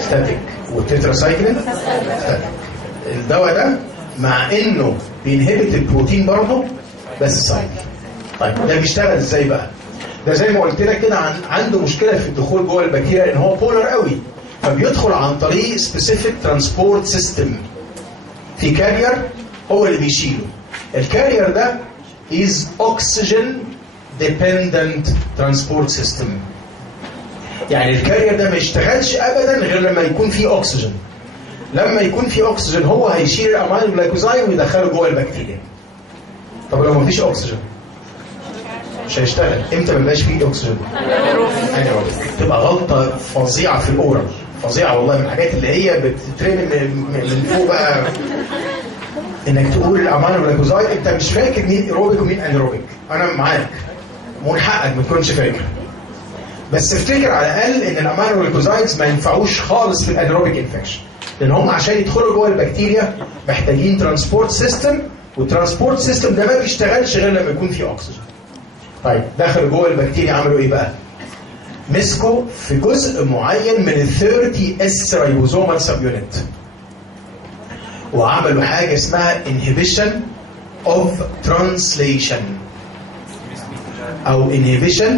ستاتيك، والتتراسايكلين ستاتيك. الدواء ده مع انه بينهبت البروتين برضه بس سايكل. طيب ده بيشتغل ازاي بقى؟ ده زي ما قلت لك كده عنده مشكله في الدخول جوه البكتيريا ان هو بولر قوي، فبيدخل عن طريق سبيسيفيك ترانسبورت سيستم في كارير هو اللي بيشيله. الكارير ده is oxygen dependent transport system. يعني الكارير ده ما يشتغلش ابدا غير لما يكون فيه اكسجين. لما يكون فيه اكسجين هو هيشيل الامينو جلايكوزايد ويدخله جوه البكتيريا. طب لو ما فيش اكسجين مش هيشتغل. امتى ما يبقاش فيه اكسجين؟ انيروبيك. تبقى غلطه فظيعه في الاورال، فظيعه والله، من الحاجات اللي هي بتترمي من فوق بقى، انك تقول الامينو جلايكوزايد انت مش فاكر مين ايروبيك ومين انيروبيك. انا معاك، من حقك ما تكونش فاكر، بس افتكر على الاقل ان الامينو جلايكوزايدز ما ينفعوش خالص في الانيروبيك انفكشن، لان هم عشان يدخلوا جوه البكتيريا محتاجين ترانسبورت سيستم، والترانسبورت سيستم ده ما بيشتغلش غير لما يكون فيه اكسجين. طيب دخلوا جوه البكتيريا عملوا ايه بقى؟ مسكوا في جزء معين من ال 30 اس رايبوزومال سب يونت، وعملوا حاجه اسمها inhibition of translation او inhibition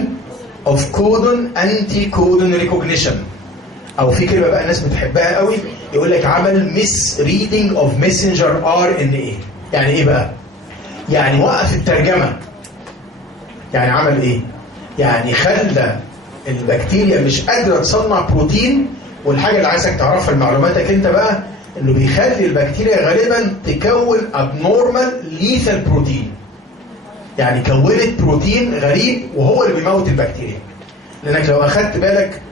of codon anti-codon recognition، او في كلمه بقى الناس بتحبها قوي يقول لك عمل misreading of messenger RNA. يعني ايه بقى؟ يعني وقف الترجمه. يعني عمل ايه؟ يعني خلى البكتيريا مش قادره تصنع بروتين، والحاجه اللي عايزك تعرفها لمعلوماتك انت بقى انه بيخلي البكتيريا غالبا تكون abnormal lethal بروتين. يعني كونت بروتين غريب وهو اللي بيموت البكتيريا. لانك لو اخدت بالك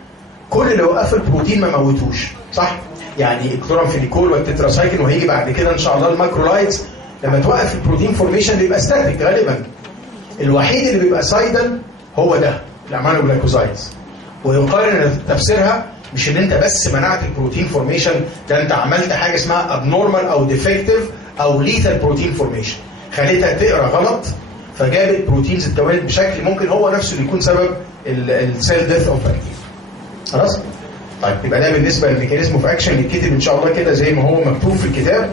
كل اللي وقف البروتين ما موتوش، صح؟ يعني الكلورامفينيكول والتتراسايكلين وهيجي بعد كده ان شاء الله الماكرولايدز، لما توقف البروتين فورميشن بيبقى ستاتيك غالبا. الوحيد اللي بيبقى سايدل هو ده الامينو جلايكوزايدز. ويقال ان تفسيرها مش ان انت بس منعت البروتين فورميشن، ده انت عملت حاجه اسمها ابنورمال او ديفكتيف او ليثال بروتين فورميشن، خليتها تقرا غلط فجابت بروتينز اتكونت بشكل ممكن هو نفسه اللي يكون سبب السيل ديث اوف بكتيريا. خلاص؟ طيب يبقى ده بالنسبه للميكانيزم اوف اكشن يتكتب ان شاء الله كده زي ما هو مكتوب في الكتاب.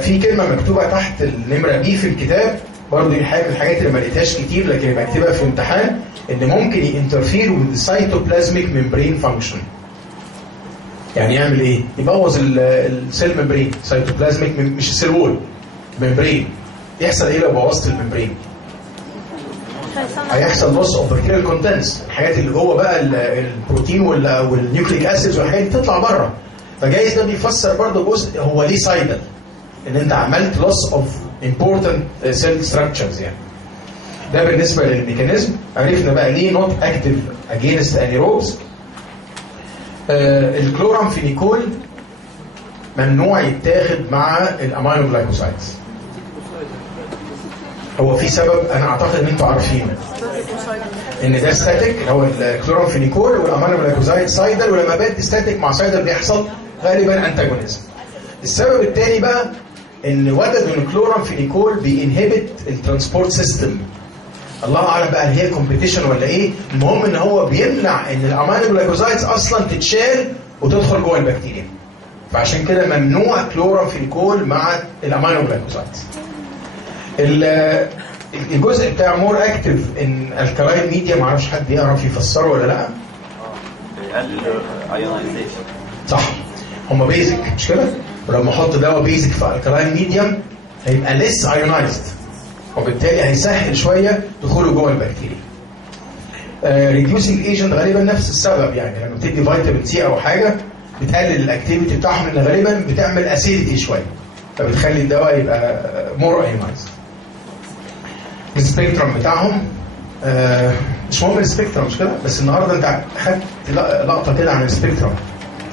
في كلمه مكتوبه تحت النمره بي في الكتاب برضه، دي حاجه من الحاجات اللي ما لقيتهاش كتير لكن بكتبها في امتحان، ان ممكن ينترفير وذ سايتوبلازميك ممبرين فانكشن. يعني يعمل ايه؟ يبوظ السيل ممبرين، سايتوبلازميك مش السيل وول، ممبرين. يحصل ايه لو بوظت الممبرين؟ هيحصل لوس اوف بكتيريال كونتنتس، الحاجات اللي جوه بقى البروتين والنيوكليك اسيدز والحاجات دي تطلع بره. فجايز ده بيفسر برضه جزء هو ليه سايدل، ان انت عملت لوس اوف important cell structures. يعني ده بالنسبه للميكانيزم. عرفنا بقى ليه نوت اكتيف اجينست انيروبز. الكلورامفينيكول ممنوع يتاخد مع الامينو جلايكوسايدز. هو في سبب انا اعتقد ان انتوا عارفينه، ان ده ستاتيك، هو الكلورامفينيكول والامينو جلايكوسايد سايدل، ولما بقت ستاتيك مع سايدل بيحصل غالبا انتاجونيزم. السبب الثاني بقى ان وجدوا ان الكلورامفينيكول بينهبت الترانسبورت سيستم. الله اعلم بقى هل هي كومبيتيشن ولا ايه، المهم ان هو بيمنع ان الامينو جلايكوزايدز اصلا تتشال وتدخل جوه البكتيريا. فعشان كده ممنوع كلورامفينيكول مع الامينو جلايكوزايدز. الجزء بتاع مور اكتف ان الكلاين ميديا، ما اعرفش حد يعرف يفسره ولا لا. بيقلل ايونايزيشن. صح، هم بيزك مش كده؟ ولما احط دواء بيزك في الكلاين ميديم هيبقى ليس ايونايزد، وبالتالي هيسهل شويه دخوله جوه البكتيريا. ريديوسنج ايجنت غالبا نفس السبب، يعني لما بتدي فيتامين سي او حاجه بتقلل الاكتيفيتي بتاعهم، لان غالبا بتعمل اسيديتي شويه فبتخلي الدواء يبقى مور ايونايزد. السبيكترم بتاعهم مش مهم السبيكترم مش كده، بس النهارده انت خدت لقطه كده عن السبيكترم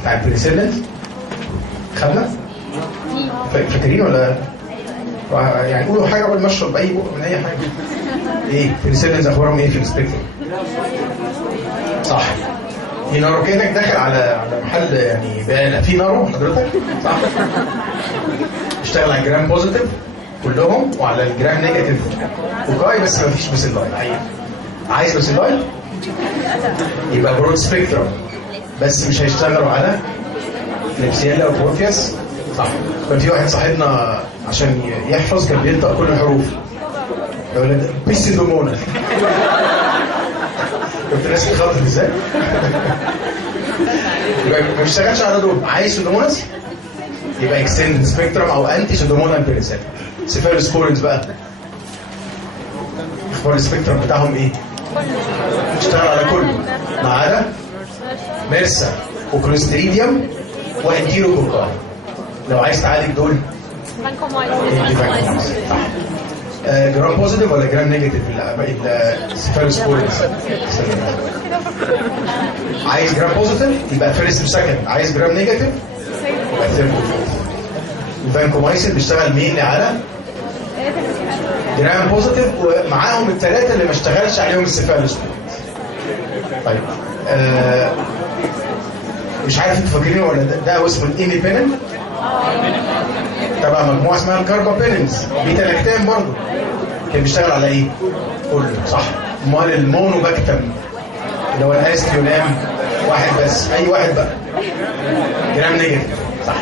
بتاع البنسلين. خدنا؟ فاكرين ولا؟ يعني قولوا حاجه قبل ما اشرب اي بق من اي حاجه. ايه البنسلين اخبارهم ايه في السبيكترم؟ صح، في نارو كانك داخل على محل يعني بقاله في نارو حضرتك، صح؟ اشتغل على الجرام بوزيتيف كلهم وعلى الجرام نيجاتيف وكاي، بس ما فيش باسيلاي. عايز باسيلاي؟ يبقى برود سبيكترم. بس مش هيشتغلوا على كليبسيلا وبروتياس. صح. كان في واحد صاحبنا عشان يحفظ كان بينطق كل الحروف. يا ولاد بيسيدوموناس. كنت ناس بتخاطر ازاي؟ ما بيشتغلش على دول. عايز سودوموناس يبقى اكستند سبيكترم او انتي سودومونال بيريسيل. سيفالوسبورينز بقى اخبار السبيكترم بتاعهم ايه؟ بيشتغل على كله ما عدا ميرسا وكلوستريديوم وانتيروكوكاي. لو عايز تعالج دول جرام بوزيتيف ولا جرام نيجاتيف السيفالوسبورينز؟ عايز جرام بوزيتيف يبقى فيرست وسكند، عايز جرام نيجاتيف يبقى ثيرد وفورث. الفانكومايسين بيشتغل مين على جرام بوزيتيف ومعاهم الثلاثه اللي ما اشتغلش عليهم السيفالوسبورينز. طيب مش عارف انتوا فاكرينه ولا ده اسمه الايميبينين تبع مجموعه اسمها الكاربابينينز، بيتا لاكتام برضه. كان بيشتغل على ايه؟ كله صح. امال المونوباكتم اللي هو الاستيونام واحد بس، اي واحد بقى جرام نيجاتيف صح.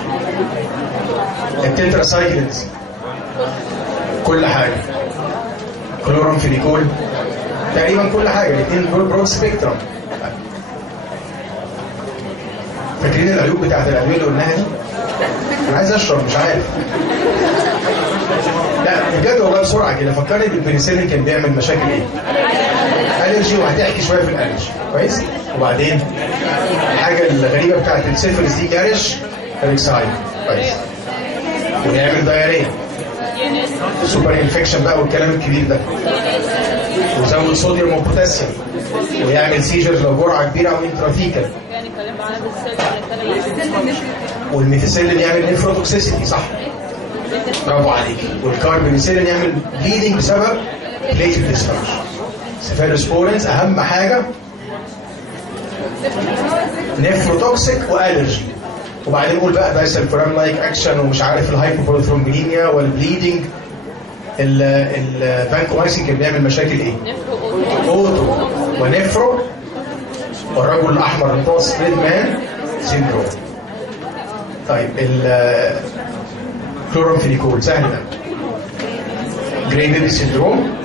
التتراسايكلينز كل حاجه، كلورامفينيكول تقريبا كل حاجه، الاثنين دول برود سبيكترم. فاكرين العيوب بتاعت الادويه اللي قلناها دي؟ انا عايز اشرب مش عارف. لا بجد والله بسرعه كده فكرني بالبنسلين كان بيعمل مشاكل ايه؟ الرجي، وهتحكي شويه في الالرجي كويس؟ وبعدين الحاجه الغريبه بتاعت السيفلس دي جارش ريكسايد كويس؟ ويعمل دايريه سوبر انفكشن بقى والكلام الكبير ده، ويزود صوديوم وبوتاسيوم، ويعمل سيجرز لو جرعه كبيره او انترافيكال. والميثيسيلين يعمل نيفروتوكسيسيتي صح؟ برافو عليك. والكاربونيسيلين يعمل بليدنج بسبب بليتد ديسفانكشن. سيفالوسبورينز اهم حاجه نيفروتوكسيك والرجي. وبعدين نقول بقى ده سلفورام لايك اكشن ومش عارف الهايبوبروثرومبينيا والبليدنج. الفانكومايسين كان بيعمل مشاكل ايه؟ اوتو ونيفرو والرجل الاحمر المتوسط ريد مان سيندروم. طيب كلورامفينيكول سهل ده. جراي بيبي سيندروم،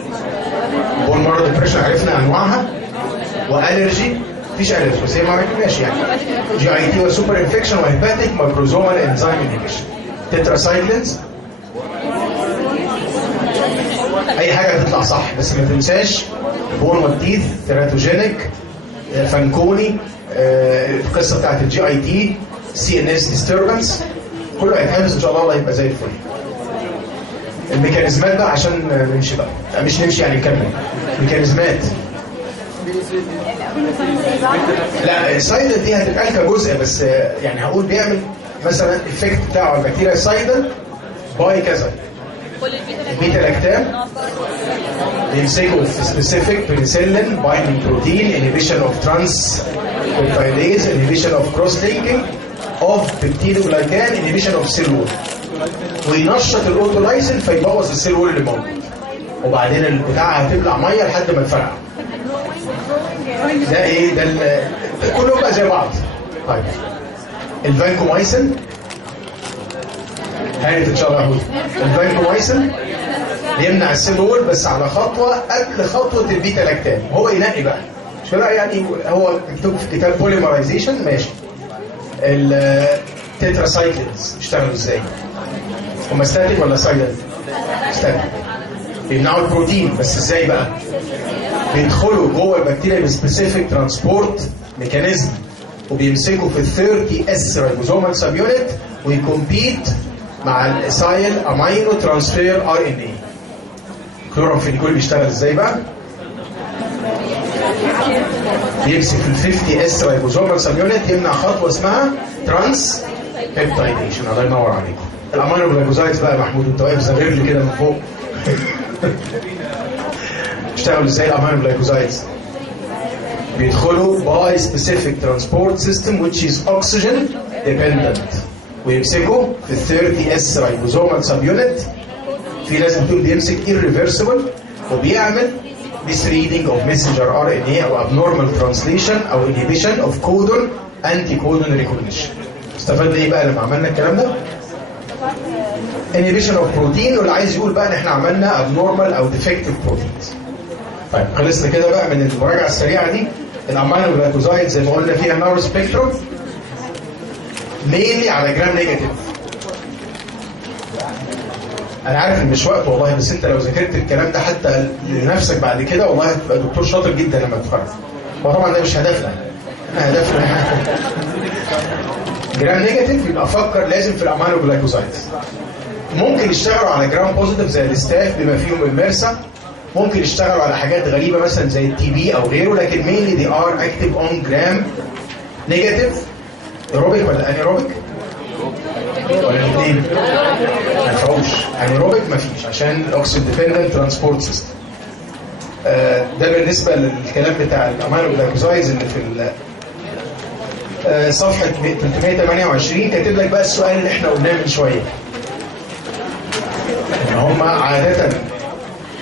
بون مارو ديبريشن عرفنا انواعها، والرجي مفيش الرجي بس هي ما عرفناش يعني. جي اي تي وسوبر انفكشن وهيباتيك ماكروزومال انزيم انهبيشن. تتراسايكلينز اي حاجه هتطلع صح بس ما تنساش بون والتيث تيراتوجينيك فانكوني القصه بتاعت الجي اي تي سي ان اس ديستربنس كله هيتحفظ ان شاء الله. الله يبقى زي الفل. الميكانيزمات بقى عشان نمشي بقى، مش نمشي يعني نكمل. ميكانيزمات لا السايدل دي هتبقى كجزء بس يعني هقول بيعمل مثلا الافكت بتاعه البكتيريا السايدل باي كذا. البيتا لاكتام بيمسكوا في سبيسيفيك بنسلين بايندينج بروتين انهبيشن اوف ترانس بيبتايديز انهبيشن اوف كروس لينكينج اوف بيبتيدوجلايكان انهبيشن اوف سيل وول، وينشط الاوتولايسين فيبوظ السيل وول اللي موجود، وبعدين البتاعه هتبلع ميه لحد ما تفرقع. ده ايه ده كلهم بقى زي بعض. طيب الفانكومايسين هانت ان شاء الله. الفانكومايسين بيمنع السيل وول بس على خطوه قبل خطوه البيتا لاكتام. هو ينقي بقى مش فارق يعني، هو مكتوب في كتاب بوليمرايزيشن ماشي. التتراسايكلينز بيشتغلوا ازاي؟ هم ستاتيك ولا سايلنت؟ ستاتيك. بيمنعوا البروتين بس ازاي بقى؟ بيدخلوا جوه البكتيريا بسبيسيفيك ترانسبورت ميكانيزم وبيمسكوا في ال 30 اس رايبوزومال سب يونت ويكمبيت مع الاسايل امينو ترانسفير ار ان اي. كلورامفينيكول بيشتغل ازاي بقى؟ بيمسك في ال 50 اس رايبوزومال سب يونت يمنع خطوه اسمها ترانس بيبتايديشن. الله ينور عليكم. الامينو جلايكوزايدز بقى يا محمود انت واقف زغير لي كده من فوق. بيشتغلوا ازاي الامينو جلايكوزايدز؟ بيدخلوا باي سبيسيفيك ترانسبورت سيستم which is oxygen dependent ويمسكوا في ال 30 اس رايبوزومال سب يونت. في ناس بتقول بيمسك irreversible وبيعمل misreading of messenger RNA او abnormal translation او inhibition of codon انتي كودون ريكوجنيشن. استفدنا ايه بقى لما عملنا الكلام ده؟ inhibition of protein، واللي عايز يقول بقى ان احنا عملنا abnormal او defective proteins. طيب خلصنا كده بقى من المراجعه السريعه دي. الامينو جلايكوزايد زي ما قلنا فيها نار سبيكتروم مينلي على جرام نيجاتيف. انا عارف ان مش وقت والله، بس انت لو ذاكرت الكلام ده حتى لنفسك بعد كده والله هتبقى دكتور شاطر جدا لما تتخرج. وطبعا ده مش هدفنا، احنا هدفنا جرام نيجاتيف. يبقى افكر لازم في الامينو جلايكوزايد. ممكن يشتغلوا على جرام بوزيتيف زي الستاف بما فيهم الميرسا، ممكن يشتغلوا على حاجات غريبه مثلا زي التي بي او غيره، لكن mainly they are active on gram negative. ايروبيك ولا انيروبيك؟ ولا الاثنين؟ ما ينفعوش. انيروبيك ما فيش عشان الاكسجين ديبندنت ترانسبورت سيستم. ده بالنسبه للكلام بتاع الامينو جلايكوزايدز اللي في صفحه 328. كاتب لك بقى السؤال اللي احنا قلناه من شويه، ان هم عاده،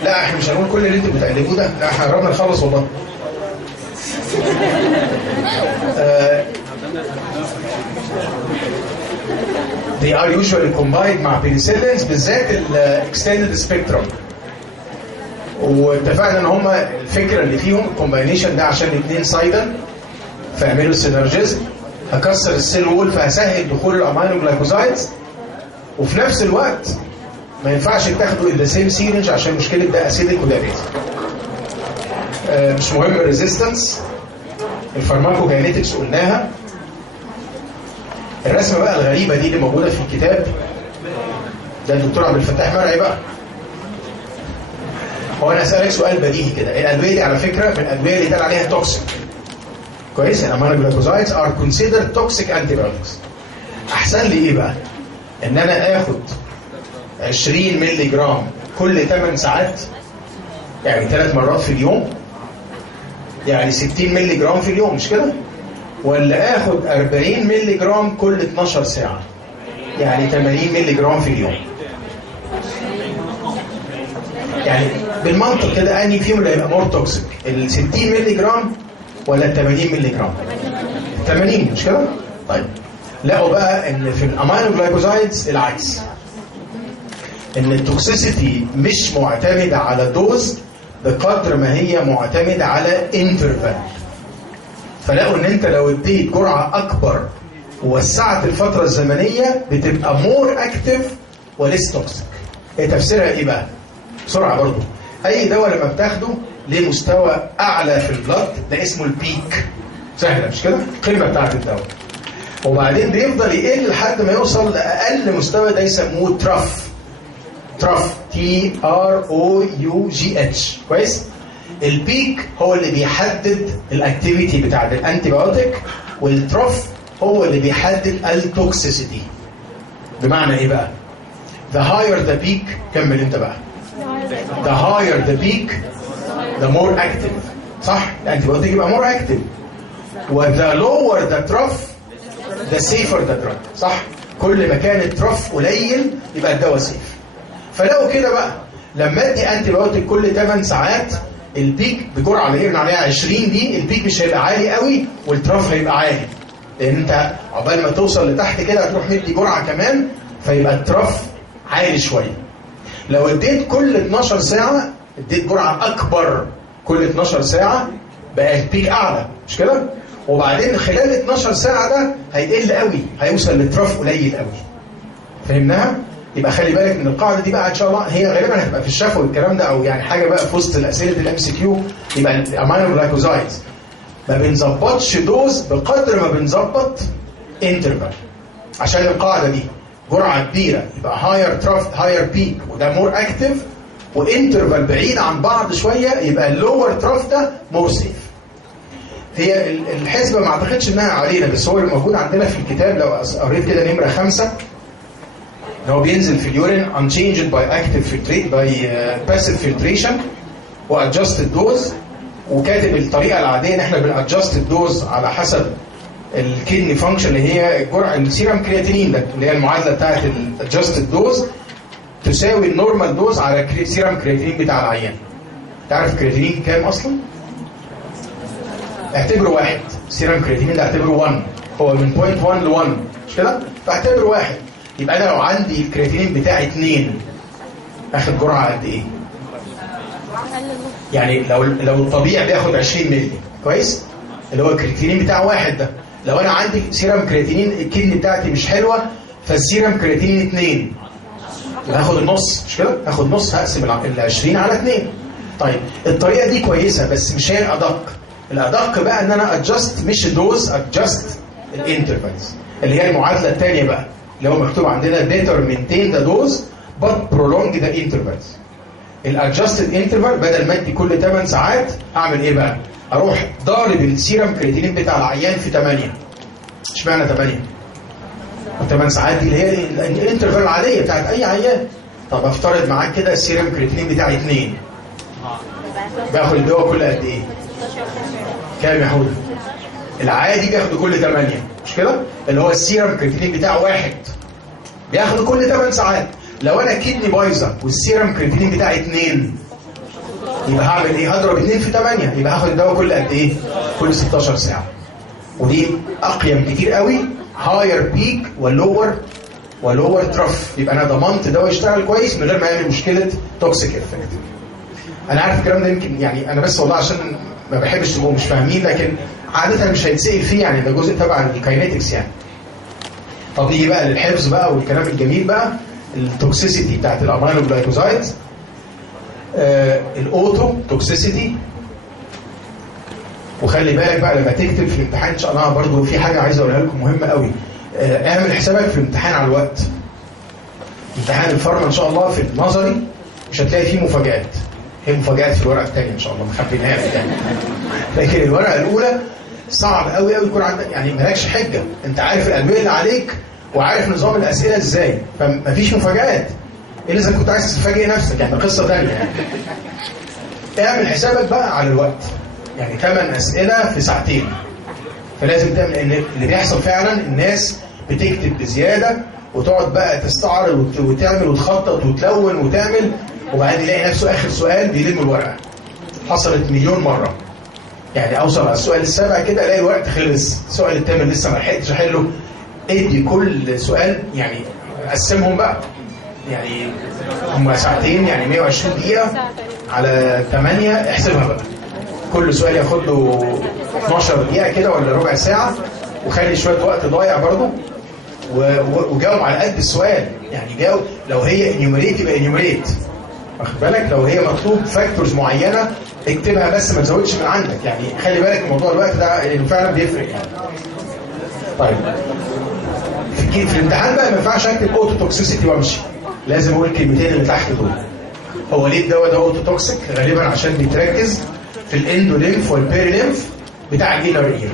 لا احنا مش هنقول كل اللي انتوا بتقلبوه ده، لا احنا قربنا نخلص والله. they are usually combined مع penicillins بالذات الاكستندد سبيكترم. واتفقنا ان هم الفكره اللي فيهم الكومباينيشن ده عشان الاثنين سايدا فيعملوا سينرجيزم، هكسر السيل وول فهسهل دخول الامينو جلايكوزايدز، وفي نفس الوقت ما ينفعش تاخدوا ان ذا سيم سيرنج عشان مشكله ده اسيدك وده بيز. مش مهم الريزيستنس، الفارماكوكاينيتكس قلناها. الرسمه بقى الغريبه دي اللي موجوده في الكتاب ده الدكتور عبد الفتاح مرعي بقى. هو انا اسالك سؤال بديهي كده، الادويه دي على فكره من الادويه اللي اتقال عليها توكسيك. كويس؟ الامينو جلايكوزايدز ار كونسيدرد توكسيك انتي بايوتكس. احسن لي ايه بقى؟ ان انا اخد 20 مللي جرام كل 8 ساعات، يعني 3 مرات في اليوم، يعني 60 مللي جرام في اليوم، مش كده؟ ولا اخد 40 مللي جرام كل 12 ساعة، يعني 80 مللي جرام في اليوم. يعني بالمنطق كده انهي فيهم اللي هيبقى مور توكسيك؟ ال 60 مللي جرام ولا ال 80 مللي جرام؟ 80 مش كده؟ طيب لقوا بقى ان في الامينو جلايكوزايدز العكس، ان التوكسيسيتي مش معتمدة على دوز بقدر ما هي معتمدة على انترفال. فلقوا ان انت لو اديت جرعة اكبر ووسعت الفترة الزمنية بتبقى مور اكتف وليس توكسيك. هي تفسيرها ايه بقى؟ بسرعة برضو. اي دواء لما بتاخده ليه مستوى اعلى في البلد ده اسمه البيك، سهلة مش كده؟ القيمة بتاعت الدواء. وبعدين بيفضل يقل لحد ما يوصل لاقل مستوى، ده يسموه تراف. تراف TROUGH. كويس؟ البيك هو اللي بيحدد الاكتيفيتي بتاعت الانتي بايوتيك، والتراف هو اللي بيحدد التوكسيسيتي. بمعنى ايه بقى؟ the higher the peak، كمل انت بقى. the higher the peak the more active، صح؟ الانتي بايوتيك يبقى more active. the lower the trough the safer the drug، صح؟ كل ما كان التراف قليل يبقى الدواء سيف. فلو كده بقى لما ادي انتي بايوتيك كل 8 ساعات، البيك بجرعه اللي قلنا عليها 20 دي، البيك مش هيبقى عالي قوي والتراف هيبقى عالي، لان انت عقبال ما توصل لتحت كده هتروح مدي جرعه كمان فيبقى التراف عالي شويه. لو اديت كل 12 ساعه، اديت جرعه اكبر كل 12 ساعه، بقى البيك اعلى، مش كده؟ وبعدين خلال 12 ساعه ده هيقل قوي، هيوصل للتراف قليل قوي. فهمناها؟ يبقى خلي بالك من القاعده دي بقى ان شاء الله، هي غالبا هتبقى في الشفوي والكلام ده، او يعني حاجه بقى في وسط الاسئله الام سي كيو. يبقى الامينو جلايكوزايدز ما بنظبطش دوز بقدر ما بنظبط انترفال، عشان القاعده دي جرعه كبيره يبقى هاير تراف هاير بيك وده مور اكتف، وانترفال بعيد عن بعض شويه يبقى اللور تراف ده مور سيف. هي الحسبه ما اعتقدش انها علينا، بس هو اللي موجود عندنا في الكتاب لو قريت كده نمره 5، ان هو بينزل في اليورين unchanged by active filtrate by passive filtration وadjusted dose، وكاتب الطريقه العاديه ان احنا بنadjust الدوز على حسب الكدني فانكشن اللي هي الجرعه السيرم كرياتينين ده، اللي هي المعادله بتاعت الادجستد دوز تساوي النورمال دوز على سيرم كرياتينين بتاع العيان. تعرف كرياتينين كام اصلا؟ اعتبره 1، سيرم كرياتينين ده اعتبره 1، هو من 0.1 ل 1 مش كده؟ فاعتبر 1. يبقى انا لو عندي الكرياتينين بتاعي 2 اخد جرعه قد ايه؟ يعني لو الطبيعي بياخد 20 مللي كويس؟ اللي هو الكرياتينين بتاع 1 ده. لو انا عندي سيرم كرياتينين الكدني بتاعتي مش حلوه فالسيرم كرياتينين 2 يبقى هاخد النص مش كده؟ هاخد نص هقسم ال 20 على 2. طيب الطريقه دي كويسه بس مش هي الادق. الادق بقى ان انا ادجست مش الدوز ادجست الانترفالز اللي هي المعادله الثانيه بقى اللي هو مكتوب عندنا better maintain the dose but prolong the intervals. الادجستد انترفال بدل ما ادي كل 8 ساعات اعمل ايه بقى؟ اروح ضارب السيرم كرياتينين بتاع العيان في 8. اشمعنى 8؟ 8 ساعات دي اللي هي الانترفال العاديه بتاعت اي عيان. طب افترض معاك كده السيرم كرياتينين بتاعي 2 باخد الدواء كل قد ايه؟ كام يا حوده؟ العادي بياخد كل 8 مش كده؟ اللي هو السيرم كرياتينين بتاعه 1 بياخد كل 8 ساعات. لو انا كدني بايظه والسيرم كرياتينين بتاعي 2 يبقى هعمل ايه؟ هضرب 2 في 8 يبقى هاخد الدواء كل قد ايه؟ كل 16 ساعه. ودي اقيم كتير قوي هاير بيك ولور ترف. يبقى انا ضمنت دواء يشتغل كويس من غير ما يعمل مشكله توكسيك افكت. انا عارف الكلام ده يمكن يعني انا بس والله عشان ما بحبش تبقوا مش فاهمين لكن عاده مش هيتسال فيه يعني ده جزء تبع الكاينetics يعني. طب نيجي بقى للحفظ بقى والكلام الجميل بقى التوكسيسيتي بتاعت الامينو جلايكوزايدز. الاوتو توكسيسيتي. وخلي بالك بقى لما تكتب في الامتحان ان شاء الله برضو في حاجه عايز اقولها لكم مهمه قوي. اعمل حسابك في الامتحان على الوقت. امتحان الفارما ان شاء الله في النظري مش هتلاقي فيه مفاجآت. هي مفاجآت في الورقه الثانيه ان شاء الله مخبيناها لك يعني. لكن الورقه الاولى صعب قوي قوي يكون عندك يعني مالكش حجه. انت عارف الادويه اللي عليك وعارف نظام الاسئله ازاي فمفيش مفاجآت. الا اذا كنت عايز تفاجئ نفسك يعني قصه ثانيه يعني. اعمل حسابك بقى على الوقت. يعني 8 اسئله في ساعتين. فلازم تعمل ان اللي بيحصل فعلا الناس بتكتب بزياده وتقعد بقى تستعرض وتعمل وتخطط وتلون وتعمل وبعدين يلاقي نفسه اخر سؤال بيلم الورقه. حصلت مليون مره. يعني اوصل على السؤال السابع كده الاقي الوقت خلص، السؤال الثامن لسه ما لحقتش احله. ادي كل سؤال يعني قسمهم بقى. يعني هم ساعتين يعني 120 دقيقه على 8 احسبها بقى. كل سؤال ياخد له 12 دقيقه كده ولا ربع ساعه وخلي شويه وقت ضايع برضه وجاوب على قد السؤال. يعني جاوب لو هي انيوميريت يبقى انيوميريت واخد بالك. لو هي مطلوب فاكتورز معينه اكتبها بس ما تزودش من عندك. يعني خلي بالك من موضوع الوقت ده لانه فعلا بيفرق يعني. طيب في الامتحان بقى ما ينفعش اكتب اوتو توكسيسيتي وامشي. لازم اقول الكلمتين اللي تحت دول. هو ليه الدواء ده اوتو توكسيك؟ غالبا عشان بيتركز في الاندوليمف والبيريليمف بتاع الانر اير.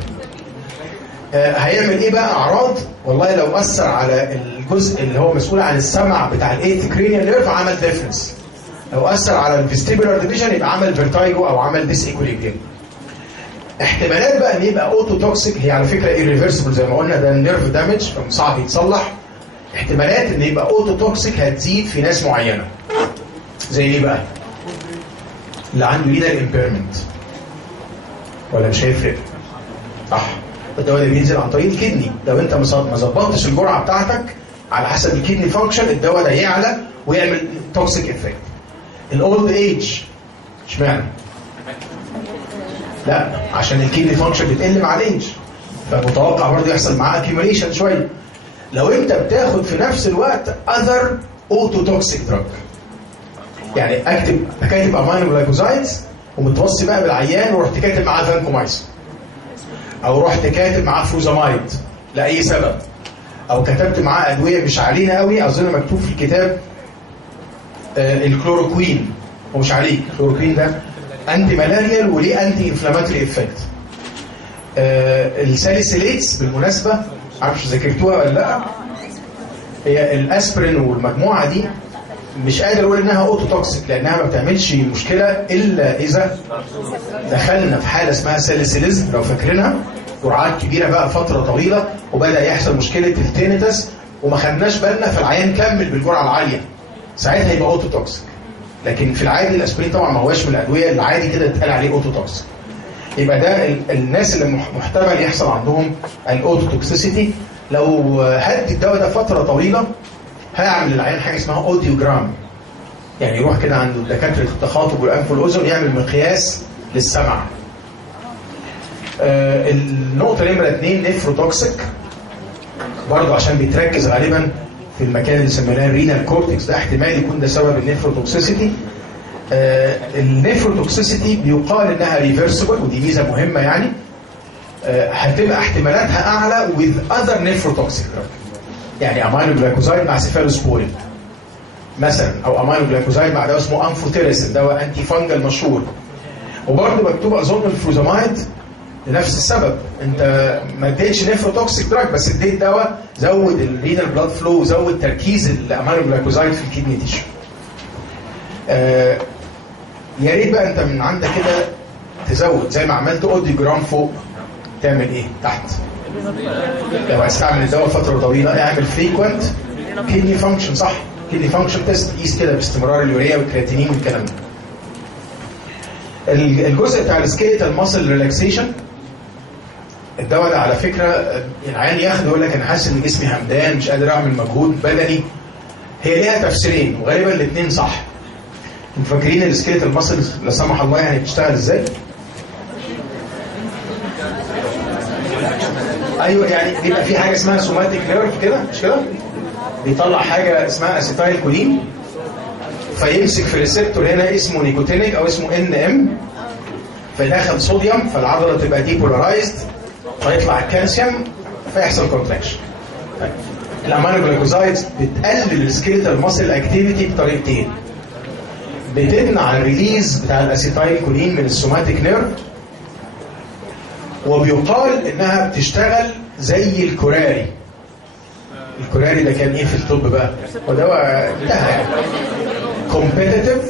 هيعمل ايه بقى اعراض؟ والله لو اثر على الجزء اللي هو مسؤول عن السمع بتاع الايث كرينيال نيرف عمل ديفرنس. لو اثر على الفيستيبولار ديفيجن يبقى عمل فيرتايجو او عمل ديس ايكوليبريم. احتمالات بقى ان يبقى اوتو توكسيك هي على فكره ايريفرسبل زي ما قلنا ده نيرف دامج فصعب يتصلح. احتمالات ان يبقى اوتو توكسيك هتزيد في ناس معينه. زي ايه بقى؟ اللي عنده رينال امبيرمنت. ولا مش هيفرق؟ صح. الدواء ده بينزل عن طريق الكدني. لو انت ما ظبطتش الجرعه بتاعتك على حسب الكدني فانكشن الدواء ده يعلى ويعمل توكسيك افكت. الاولد ايج اشمعنى؟ لا عشان الكدني فانكشن بتقل مع الايج فمتوقع برضه يحصل معاه اكيوميليشن شويه. لو انت بتاخد في نفس الوقت اذر اوتو توكسيك دراج يعني كاتب امينو جلايكوزايدز ومتوصي بقى بالعيان ورحت كاتب معاه فانكومايسين او رحت كاتب معاه فروزامايد لاي سبب او كتبت معاه ادويه مش علينا قوي. اظن مكتوب في الكتاب الكلوروكوين ومش عليك. الكلوروكوين ده انتي مالاريال وليه انتي انفلاماتوري افكت. الساليسيليتس بالمناسبه عارفش ذاكرتوها ولا لا؟ هي الاسبرين والمجموعه دي مش قادر اقول انها اوتو توكسيك لانها ما بتعملش مشكله الا اذا دخلنا في حاله اسمها ساليسيليزم لو فاكرينها. جرعات كبيره بقى فتره طويله وبدا يحصل مشكله التينيتس وما خدناش بالنا فالعيان كمل بالجرعه العاليه. ساعتها يبقى اوتو توكسيك. لكن في العادي الاسبرين طبعا ما هواش من الادويه العادي كده اتقال عليه اوتو توكسيك. يبقى ده الناس اللي محتمل يحصل عندهم الاوتوتوكسيسيتي. لو هدي الدواء ده فتره طويله هيعمل للعيان حاجه اسمها اوديوجرام، يعني يروح كده عند دكاتره التخاطب والانف والاذن يعمل مقياس للسمع. النقطه نمره 2 نيفروتوكسيك، برضه عشان بيتركز غالبا في المكان اللي سميناه الرينال كورتكس، ده احتمال يكون ده سبب النيفروتوكسيسيتي. النيفروتوكسيسيتي بيقال انها ريفرسبل، ودي ميزه مهمه يعني. هتبقى احتمالاتها اعلى with other nephrotoxic drug، يعني امينو جلايكوزايد مع سيفالوسبورين مثلا، او امينو جلايكوزايد مع دواء اسمه انفوتيريسين، دواء انتي فانجل مشهور. وبرضه مكتوب اظن الفروزامايد لنفس السبب، انت ما اديتش نيفروتوكسيك دراج بس اديت دواء زود الرينال بلاد فلو وزود تركيز الامينو جلايكوزايد في الكدني تيشو. يا ريت بقى انت من عندك كده تزود زي ما عملت اوديوجرام فوق، تعمل ايه تحت؟ لو هستعمل الدواء فتره طويله اعمل فريكوينت كدني فانكشن، صح؟ كدني فانكشن تيست، قيس كده باستمرار اليوريا والكرياتينين والكلام ده. الجزء بتاع السكيليتال ماسل ريلاكسيشن، الدواء ده على فكره العيان ياخده يقول لك انا حاسس ان جسمي همدان مش قادر اعمل مجهود بدني. هي ليها تفسيرين وغالبا الاثنين صح. انتوا فاكرين السكيليتال ماسل لا سمح الله يعني بتشتغل ازاي؟ ايوه، يعني بيبقى في حاجه اسمها سوماتيك نيرف كده، مش كده؟ بيطلع حاجه اسمها اسيتايل كولين، فيمسك في ريسبتور هنا اسمه نيكوتينيك او اسمه ان ام، فيدخل صوديوم فالعضله تبقى ديبولارايزد فيطلع الكالسيوم فيحصل كونتراكشن. طيب الامينو جلايكوزايدز بتقلل السكيليتال ماسل اكتيفيتي بطريقتين، بتمنع الريليز بتاع الاسيتايل كولين من السوماتيك نيرف، وبيقال انها بتشتغل زي الكوراري. الكوراري ده كان ايه في الطب بقى؟ ودواء انتهى يعني. كومبيتيتيف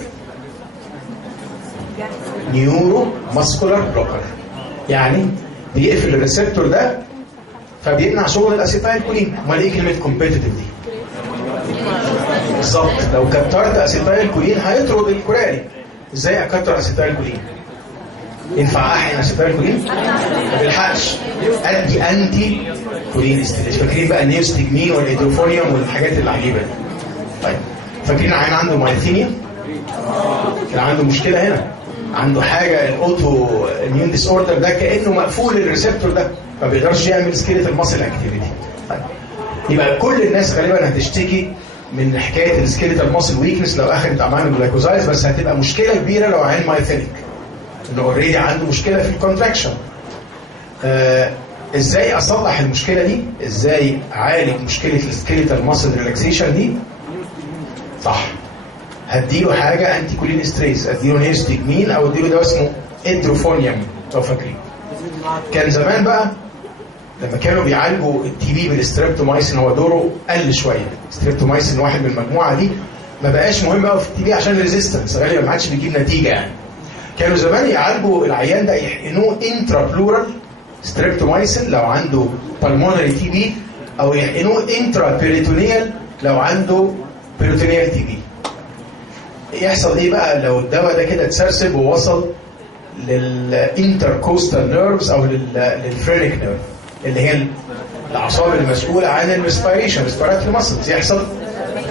نيورو ماسكولار بلوكر، يعني بيقفل الريسبتور ده فبيمنع شغل الاسيتايل كولين. امال ايه كلمه كومبيتيتيف دي؟ بالظبط، لو كترت اسيتايل كولين هيطرد الكوراري. ازاي اكتر اسيتايل كولين؟ ينفع احقن اسيتايل كولين؟ ما بيلحقش، ادي انتي كولين ستيج. فاكرين بقى النيوستجمين والهيدروفونيوم والحاجات العجيبه دي؟ طيب فاكرين عيان عنده مايثينيا؟ كان عنده مشكله هنا، عنده حاجه الاوتو اميون ديس اوردر ده كانه مقفول الريسبتور ده ما بيقدرش يعمل سكيليتال ماسل اكتيفيتي. طيب يبقى كل الناس غالبا هتشتكي من حكايه السكيليتال ماسل ويكنس لو اخذت امينو جلايكوزايدز، بس هتبقى مشكله كبيره لو عين مايثينيك انه اوريدي عنده مشكله في الكونتراكشن. ازاي اصلح المشكله دي؟ ازاي اعالج مشكله السكيليتال ماسل ريلاكسيشن دي؟ صح، هديله حاجه انتي كولين ستريس، اديله نيوستجمين او اديله دواء اسمه ادروفونيوم لو فاكرين. كان زمان بقى لما كانوا بيعالجوا التي بي بالستريبتومايسين هو دوره قل شويه. ستريبتومايسين واحد من المجموعه دي ما بقاش مهم قوي في التي بي عشان الريزيستنس غالبا ما عادش بيجيب نتيجه يعني. كانوا زمان يعالجوا العيان ده يحقنوه انترا بلورال ستريبتومايسين لو عنده بالمونري تي بي، او يحقنوه انترا بيريتونيال لو عنده بيريتونيال تي بي. يحصل ايه بقى لو الدواء ده كده اتسرسب ووصل للانتركوستال نيرفز او للفرينيك نيرف اللي هي الاعصاب المسؤوله عن الريسبيريشن، ريسبيراتوري ماسلز، يحصل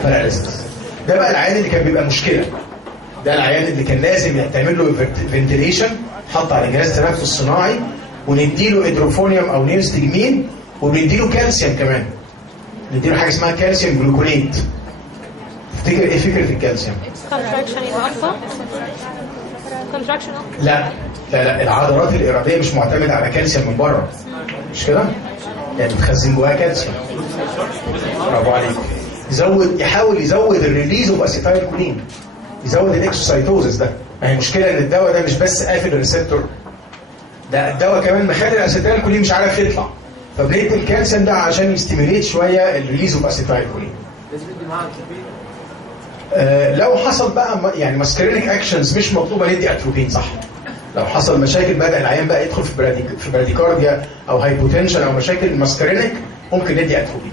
باراليسيس. ده بقى العيان اللي كان بيبقى مشكله، ده العيان اللي كان لازم يعمل له فنتيليشن، حط على جهاز تنفس صناعي، ونديله ادروفونيوم او نيوستجمين، وبنديله كالسيوم كمان، نديله حاجه اسمها كالسيوم جلوكونيت. تفتكر ايه فكره الكالسيوم؟ كونتراكشن يوقفها؟ كونتراكشن؟ لا العضلات الاراديه مش معتمده على كالسيوم من بره، مش كده؟ يعني بتخزن جواها كالسيوم. برافو عليك. يحاول يزود الريليز اوف اسيتايل كولين، يزود الاكسوسايتوزس ده. ما هي مشكله ان الدواء ده مش بس قافل الريسبتور، ده الدواء كمان مخلي الاسيتايل كولين مش عارف يطلع، فبندي الكالسيوم ده عشان يستيميليت شويه الريليز اوف اسيتايل كولين. لو حصل بقى يعني ماسكرينيك اكشنز مش مطلوبه ندي اتروبين، صح؟ لو حصل مشاكل بدا العيان بقى يدخل في براديكارديا او هايبوتنشن او مشاكل ماسكرينيك ممكن ندي اتروبين.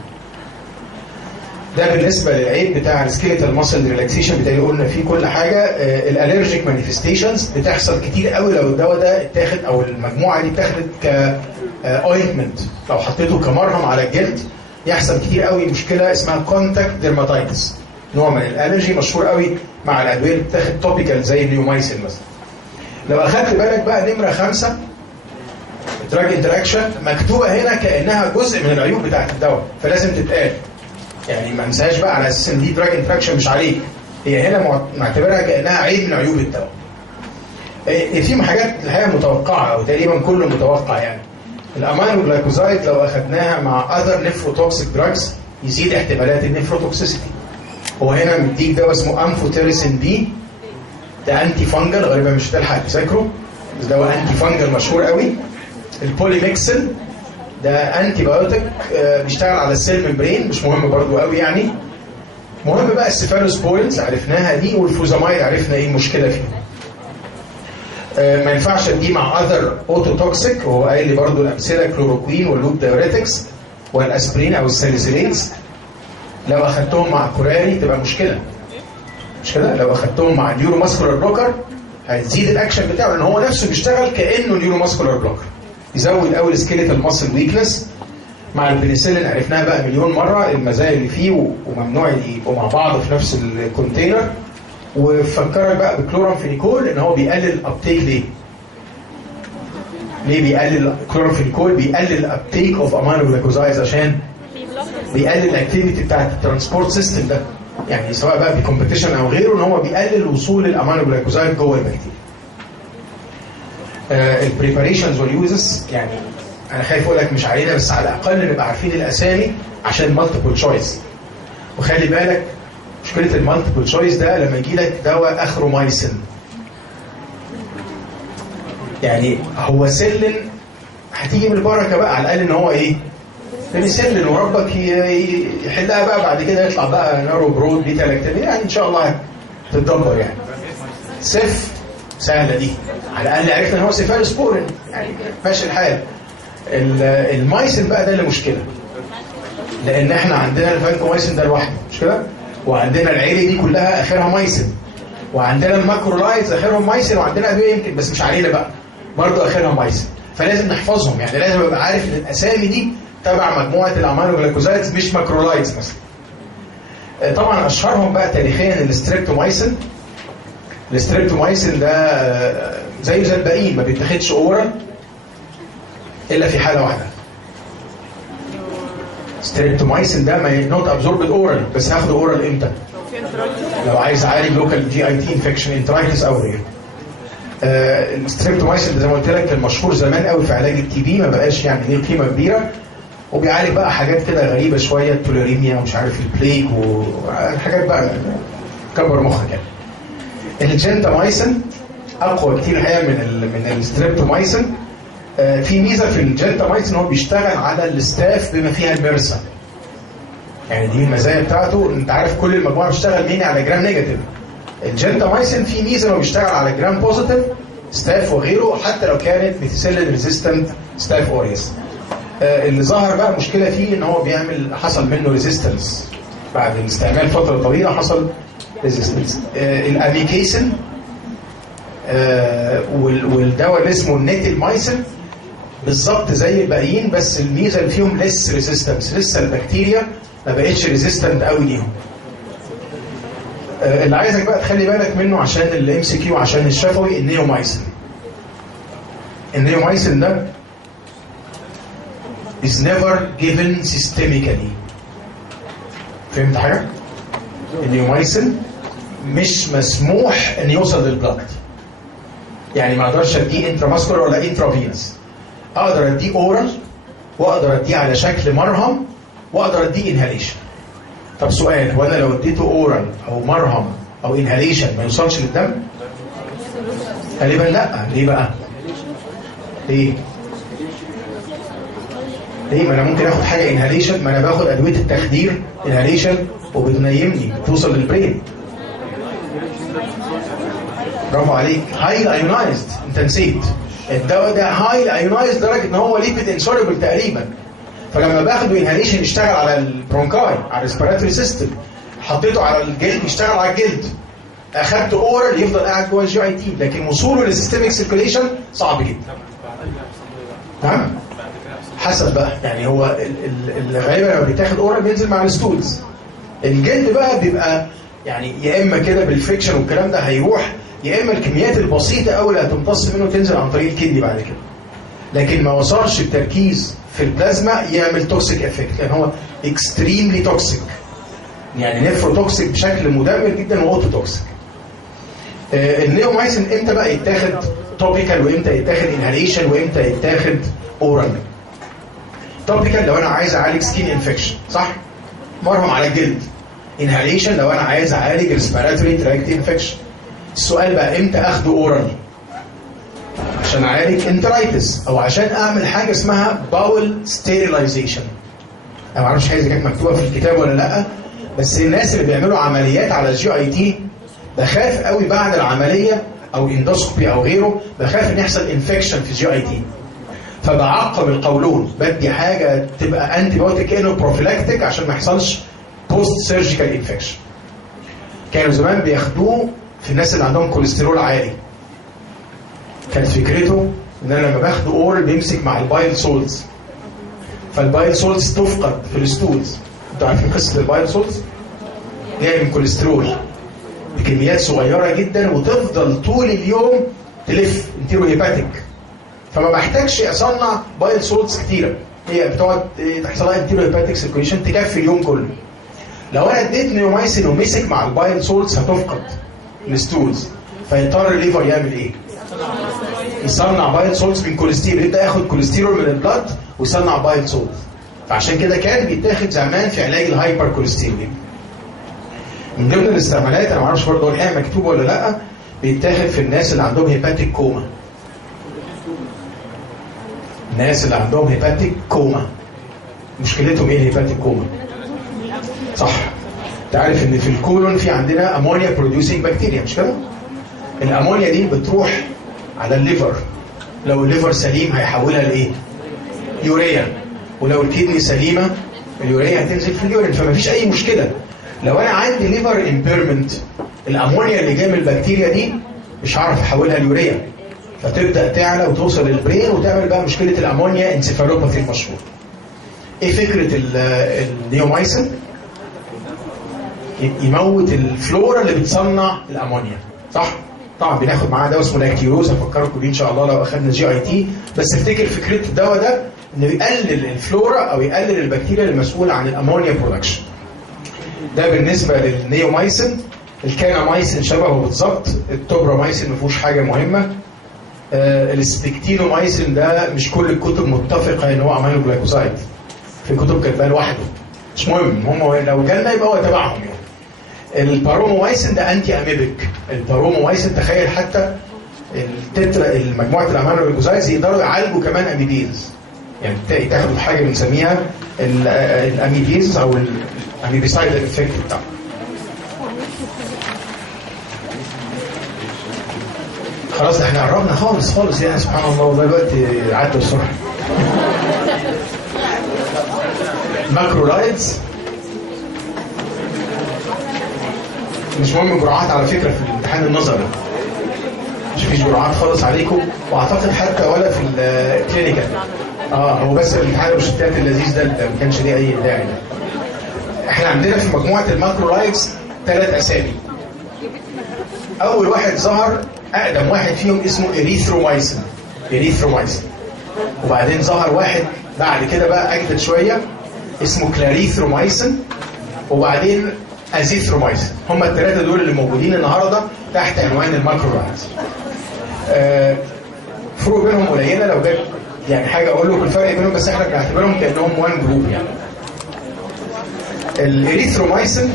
ده بالنسبه للعيب بتاع السكيليتال ماسل ريلاكسيشن. بتاعي قلنا فيه كل حاجه. الالرجيك مانيفستيشنز بتحصل كتير قوي لو الدواء ده اتاخد او المجموعه دي اتاخدت كاوينتمنت، لو حطيته كمرهم على الجلد يحصل كتير قوي مشكله اسمها كونتاكت ديرماتايتس، نوع من الالرجي مشهور قوي مع الادويه اللي بتاخد توبيكال زي النيومايسين مثلا. لو اخدت بالك بقى نمره 5 دراج انتراكشن مكتوبه هنا كانها جزء من العيوب بتاعت الدواء، فلازم تتقال. يعني ما انساهاش بقى على اساس ان دي دراج انتراكشن مش عليك، هي هنا معتبرها كانها عيب من عيوب الدواء. في حاجات الحقيقه متوقعه او تقريبا كله متوقع. يعني الامينو جلايكوزايد لو اخذناها مع اذر نيفروتوكسيك دراجز يزيد احتمالات النيفروتوكسيسيتي. هو هنا مديك دواء اسمه امفوتيريسين دي، ده انتي فانجل، غالبا مش هتلحق تذاكره، بس دواء انتي فانجل مشهور قوي. البوليميكسل ده انتي بايوتيك بيشتغل على السيل ممبرين، مش مهم برضو قوي يعني. مهم بقى السيفالوسبورينز عرفناها دي، والفوزامايد عرفنا ايه المشكله فيه. ما ينفعش اديه مع اذر اوتوتوكسيك، وهو قايل لي برضو الامثله كلوروكوين واللوب دايوريتكس والاسبرين او الساليسيلينز. لو اخدتهم مع كوراري تبقى مشكله. مش كده؟ لو اخدتهم مع نيورو ماسكولار بلوكر هتزيد الاكشن بتاعه، لان هو نفسه بيشتغل كانه نيورو ماسكولار بلوكر، يزود قوي السكيليتال ماسل ويكنس. مع البنسلين عرفناها بقى مليون مره المزايا اللي فيه، وممنوع يبقوا مع بعض في نفس الكونتينر. وفكرك بقى بكلورامفينيكول ان هو بيقلل الابتيك. ليه بيقلل كلورامفينيكول؟ بيقلل الابتيك اوف امينو جلايكوزايدز عشان بيقلل الاكتيفيتي بتاعت الترانسبورت سيستم ده، يعني سواء بقى بكومبيتيشن او غيره، ان هو بيقلل وصول الامينو جلايكوزايد جوه البكتيريا. البريباريشنز واليوزز، يعني انا خايف اقول لك مش علينا، بس على الاقل نبقى عارفين الاسامي عشان مالتيبل تشويس. وخلي بالك مشكله المالتيبل تشويس ده لما يجي لك دواء اخره مايسن، يعني هو سلن هتيجي من البركه بقى على الاقل ان هو ايه؟ بنسلن، وربك يحلها بقى بعد كده يطلع بقى نارو برود بيتا لاكتامين، يعني ان شاء الله هتتدبر. يعني سيف سهله دي، على الاقل عرفنا ان هو سيفالوسبورين، يعني ماشي الحال. المايسن بقى ده اللي مشكله، لان احنا عندنا الفانكومايسن ده لوحده، مش كده؟ وعندنا العيله دي كلها اخرها مايسن، وعندنا الماكرولايز اخرهم مايسن، وعندنا ادويه يمكن بس مش علينا بقى برضه اخرها مايسن، فلازم نحفظهم. يعني لازم ابقى عارف ان الاسامي دي تبع مجموعه الامينو جلايكوزايدز مش ماكرولايز مثلا. طبعا اشهرهم بقى تاريخيا الستريبتومايسن. الستريبتومايسن ده زيه زي الباقيين، ما بيتاخدش اورال الا في حاله واحده. ستريبتومايسن ده ما نوت ابزوربد اورال، بس هاخده اورال امتى؟ لو عايز اعالج لوكال جي اي تي انفكشن، انترايتس او غيره. الستريبتومايسن ده زي ما قلت لك كان مشهور زمان قوي في علاج التي بي، ما بقاش يعني ليه قيمه كبيره، وبيعالج بقى حاجات كده غريبه شويه، التوليريميا ومش عارف البليك وحاجات بقى كبر مخك يعني. الجنتامايسن اقوى كتير الحقيقه من الستريبتومايسن. في ميزه في الجنتامايسن ان هو بيشتغل على الستاف بما فيها المرسا، يعني دي المزايا بتاعته. انت عارف كل المجموعه بتشتغل مين على جرام نيجاتيف، الجنتامايسن في ميزه انه بيشتغل على جرام بوزيتيف ستاف وغيره، حتى لو كانت ميثيسيلين ريزيستنت ستاف اوريس. اللي ظهر بقى مشكله فيه ان هو حصل منه ريزيستنس بعد الاستعمال فتره طويله، حصل ريزيستنس. الاميكيسن والدواء اللي اسمه النيتلمايسن بالظبط زي الباقيين، بس الميزه اللي فيهم ليس ريزيستنس، لسه البكتيريا ما بقتش ريزيستنت قوي ليهم. اللي عايزك بقى تخلي بالك منه عشان الام سي كيو، عشان الشفوي، النيومايسن. النيومايسن ده is never given systemically. فهمت حاجه؟ النيومايسن مش مسموح ان يوصل للبلاد، يعني ما اقدرش اديه انتراماسكولار ولا انترافينس. اقدر اديه اورال، واقدر اديه على شكل مرهم، واقدر اديه انهاليشن. طب سؤال، هو انا لو اديته اورال او مرهم او انهاليشن ما يوصلش للدم؟ غالبا لا. ليه بقى؟ ليه؟ ما انا ممكن اخد حاجه انهاليشن، ما انا باخد ادويه التخدير انهاليشن وبتنيمني، بتوصل للبرين. برافو عليك. هاي ايونايزد، انت نسيت الدواء ده هاي ايونايزد لدرجه ان هو ليبيد انسوليبل تقريبا، فلما باخده انهاليشن يشتغل على البرونكاي، على الريسبيراتوري سيستم، حطيته على الجلد يشتغل على الجلد، اخدت اورال يفضل قاعد جوه الجي اي تي، لكن وصوله للسيستميك سيركيليشن صعب جدا. تمام؟ حسب بقى، يعني هو غالبا لما بيتاخد اورال بينزل مع الستولز. الجلد بقى بيبقى يعني يا اما كده بالفريكشن والكلام ده هيروح، يا اما الكميات البسيطه قوي اللي هتمتص منه تنزل عن طريق الكدني بعد كده. لكن ما وصلش التركيز في البلازما يعمل توكسيك افكت، لان هو اكستريملي توكسيك، يعني نفروتوكسيك بشكل مدمر جدا واوتو توكسيك. النيومايسين امتى بقى يتاخد توبيكال وامتى يتاخد انهاليشن وامتى يتاخد اورال؟ توبيكال لو انا عايز اعالج سكين انفكشن، صح؟ مرهم على الجلد. انهاليشن لو انا عايز اعالج ريسبيراتوري تراكت انفكشن. السؤال بقى امتى اخده اورال؟ عشان اعالج انترايتس او عشان اعمل حاجه اسمها باول ستيريلايزيشن. انا ما اعرفش حاجه اذا كانت مكتوبه في الكتاب ولا لا، بس الناس اللي بيعملوا عمليات على الجي اي تي بخاف قوي بعد العمليه او اندوسكوبي او غيره، بخاف ان يحصل انفكشن في الجي اي تي، فبعقم القولون، بدي حاجه تبقى انتي بايوتيك انه بروفيلاكتيك عشان ما يحصلش بوست سيرجيكال انفكشن. كانوا زمان بياخدوه في الناس اللي عندهم كوليسترول عالي. كانت فكرته ان انا لما باخده اورال بيمسك مع البايل سولز، فالبايل سولز تفقد في الستولز. انتوا عارفين قصه البايل سولز؟ جايه من كوليسترول بكميات صغيره جدا وتفضل طول اليوم تلف انتيرو هيباتيك، فما بحتاجش اصنع بايل سولز كتيره، هي بتقعد تحصل لها انتيرو هيباتيك سيركيوليشن تكفي اليوم كله. لو انا اديت نيومايسين ومسك مع البايل سولز هتفقد الستولز، فيضطر الليفر يعمل ايه؟ يصنع بايل سولز من كوليسترول، يبدا ياخد كوليسترول من البلد ويصنع بايل سولز. فعشان كده كان بيتاخد زمان في علاج الهايبر كوليسترول. من ضمن الاستعمالات انا ما اعرفش برضه الحقيقه مكتوبه ولا لا، بيتاخد في الناس اللي عندهم هيباتيك كوما. الناس اللي عندهم هيباتيك كوما مشكلتهم ايه الهيباتيك كوما؟ صح، انت عارف ان في الكولون في عندنا امونيا بروديوسينج بكتيريا، مش كده؟ الامونيا دي بتروح على الليفر، لو الليفر سليم هيحولها لايه؟ يوريا، ولو الكدني سليمه اليوريا هتنزل في اليورين، فما فيش اي مشكله. لو انا عندي ليفر امبيرمنت، الامونيا اللي جايه من البكتيريا دي مش هعرف احولها ليوريا، فتبدا تعلى وتوصل للبرين وتعمل بقى مشكله الامونيا انسيفالوباثي المشهور. ايه فكره النيومايسين؟ يموت الفلورا اللي بتصنع الامونيا، صح؟ طبعا بناخد معاه دواء اسمه لاكتيروز، هفكركم بيه ان شاء الله لو اخذنا جي اي تي، بس افتكر فكره الدواء ده انه يقلل الفلورا او يقلل البكتيريا المسؤوله عن الامونيا برودكشن. ده بالنسبه للنيومايسين. الكانامايسين شبهه بالظبط، التوبرامايسين ما فيهوش حاجه مهمه. السبكتينومايسين ده مش كل الكتب متفقه ان هو امينو جلايكوسايد، في كتب كاتباه لوحده، مش مهم، هم لو جالنا يبقى هو تبعهم يعني. البارومومايسين ده انتي اميبك. البارومومايسين تخيل حتى التترا المجموعه الامينو جلايكوسايدز يقدروا يعالجوا كمان اميبيز، يعني تاخدوا حاجه بنسميها الاميبيز او الاميبيسايد افكت بتاعه. خلاص احنا قربنا خالص خالص يعني، سبحان الله والله الوقت عدى بسرعه. ماكرولايدز مش مهم جرعات على فكره في الامتحان النظري، مش فيش جرعات خالص عليكم، واعتقد حتى ولا في الكلينيكال. هو بس الامتحان الروشتات اللذيذ ده ما كانش ليه اي داعي. احنا عندنا في مجموعه الماكرولايدز 3 اسامي. اول واحد ظهر اقدم واحد فيهم اسمه اريثرومايسين، وبعدين ظهر واحد بعد كده بقى اجدد شويه اسمه كلاريثرومايسين، وبعدين ازيثرومايسين. هم الثلاثه دول اللي موجودين النهارده تحت عنوان الماكرولايدز. فروق بينهم قليله، لو جت يعني حاجه اقول لكم الفرق بينهم، بس احنا بنعتبرهم كانهم وان جروب يعني. الاريثرومايسين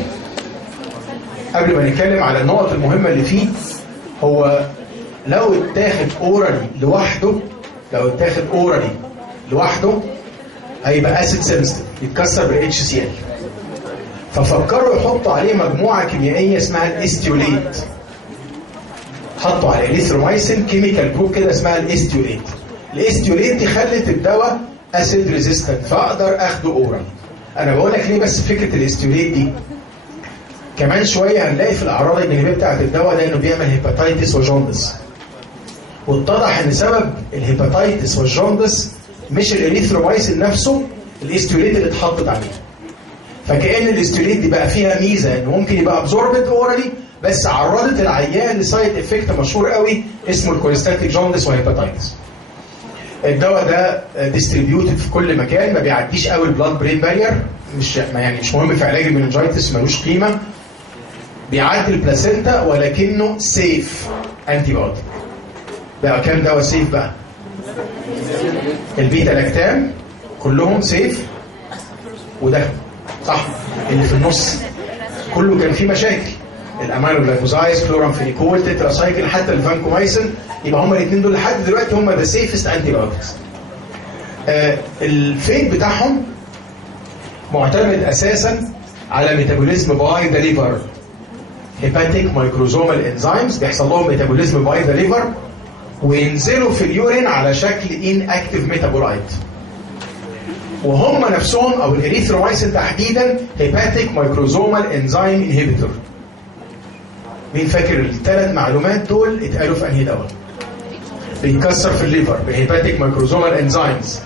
قبل ما نتكلم على النقط المهمه اللي فيه، هو لو اتاخد اورالي لوحده هيبقى اسيد سنسيتيف، يتكسر بالاتش سي ال. ففكروا يحطوا عليه مجموعه كيميائيه اسمها الاستيوليت. حطوا على الاريثرومايسين كيميكال جروب كده اسمها الاستيوليت. الاستيوليت دي خلت الدواء اسيد ريزيستنت فاقدر اخده اورال. انا بقول لك ليه بس فكره الاستيوليت دي. كمان شويه هنلاقي في الاعراض الجانبيه بتاعت الدواء ده انه بيعمل هيباتيتس وجوندس. واتضح ان سبب الهيباتيتس والجوندس مش الاريثرومايسين نفسه، الاستيوليت اللي اتحطت عليه. فكأن الاستيوليت دي بقى فيها ميزه انه ممكن يبقى ابزوربد اورالي، بس عرضت العيان لسايد افكت مشهور قوي اسمه الكوليستاتيك جوندس وهيباتيتس. الدواء ده ديستريبيوتد في كل مكان، ما بيعديش قوي البلاد برين بارير، مش مهم في علاج المننجايتس، ملوش قيمه. بيعدي البلاسينتا ولكنه سيف انتي بايوتيك. بقى كام دواء سيف بقى؟ البيتا لاكتام كلهم سيف، وده صح اللي في النص كله كان فيه مشاكل. الامينو جلايكوزايز، كلورامفينيكول، تتراسايكل، حتى الفانكومايسين، يبقى هم الاثنين دول لحد دلوقتي هم ذا سيفست انتي بايوتكس. الفيت بتاعهم معتمد اساسا على ميتابوليزم باي ذا ليفر. هيباتيك مايكروزومال انزيمز بيحصل لهم ميتابوليزم باي ذا ليفر وينزلوا في اليورين على شكل ان اكتيف ميتابولايت. وهم نفسهم او الاريثرومايسين تحديدا هيباتيك مايكروزومال انزيم انهبيتور. مين فاكر الثلاث معلومات دول اتقالوا في انهي دواء؟ بيتكسر في الليفر بالهيباتيك مايكروزومال انزيمز،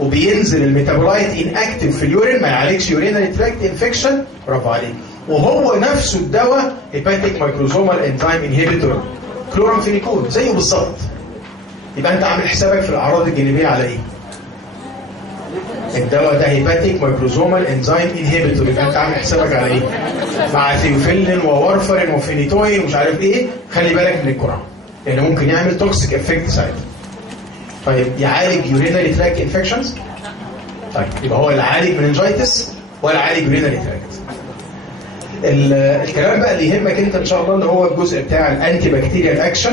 وبينزل الميتابولايت ان اكتيف في اليورين، ما يعالجش يورينري تراكت انفكشن. برافو عليك. وهو نفسه الدواء هيباتيك مايكروزومال انزيم انهبيتور كلورامفينيكول زيه بالظبط. يبقى انت عامل حسابك في الاعراض الجانبيه على ايه؟ الدواء ده هيباتيك مايكروزومال انزيم انهبيتور، يبقى انت عامل حسابك على ايه؟ مع ثيوفيلين وورفرين وفينيتوين ومش عارف ايه. خلي بالك من الجرعه لانه ممكن يعمل توكسيك افكت ساعتها. طيب يعالج يورينري تراكت انفكشنز؟ طيب يبقى هو اللي عالج مننجايتس ولا عالج يورينري تراكت؟ الكلام بقى اللي يهمك انت ان شاء الله اللي هو الجزء بتاع الانتي بكتيريال اكشن.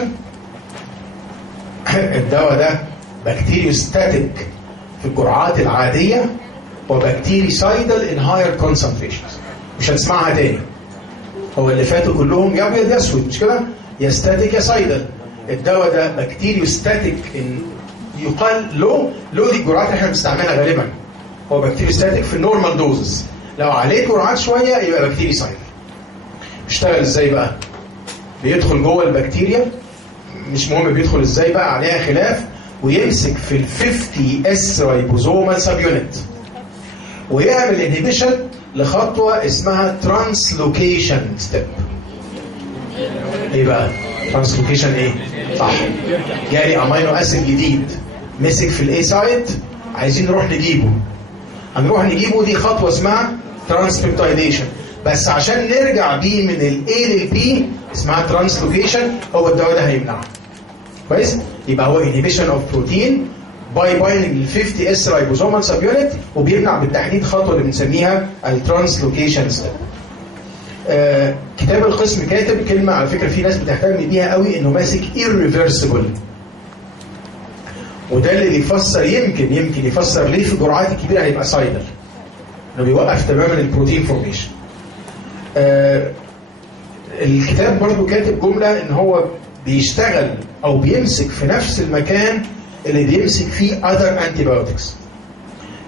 الدواء ده بكتيريوستاتيك في الجرعات العاديه وبكتيريسايدال ان هاير كونسنتريشنز. مش هتسمعها تاني. هو اللي فاتوا كلهم يا ابيض يا اسود مش كده؟ يا ستاتيك يا سايدال. الدواء ده بكتيريوستاتيك ان يقال لو دي الجرعات اللي احنا بنستعملها غالبا. هو بكتيريوستاتيك في النورمال دوزز. لو عليه جرعات شويه يبقى بكتيريسايدال. بيشتغل ازاي بقى؟ بيدخل جوه البكتيريا، مش مهم بيدخل ازاي بقى، عليها خلاف، ويمسك في ال 50 اس رايبوزومال سب يونت ويعمل انهبيشن لخطوه اسمها ترانسلوكيشن ستيب. ايه بقى؟ ترانسلوكيشن ايه؟ صح. جالي امينو اسيد جديد مسك في الاي سايت، عايزين نروح نجيبه. هنروح نجيبه، دي خطوه اسمها ترانسبيبتايديشن. بس عشان نرجع بيه من الاي للبي اسمها ترانسلوكيشن. هو الدواء ده هيمنعها. كويس؟ يبقى هو انهبيشن اوف بروتين باي بايندنج لل 50 اس رايبوزومال سب يونت، وبيمنع بالتحديد خطوه اللي بنسميها الترانسلوكيشن ستيب. كتاب القسم كاتب كلمه على فكره في ناس بتهتم بيها قوي، انه ماسك irreversible. وده اللي بيفسر يمكن يفسر ليه في الجرعات الكبيره هيبقى سايدل، انه بيوقف تماما البروتين فورميشن. الكتاب برضو كاتب جمله ان هو بيشتغل او بيمسك في نفس المكان اللي بيمسك فيه other antibiotics.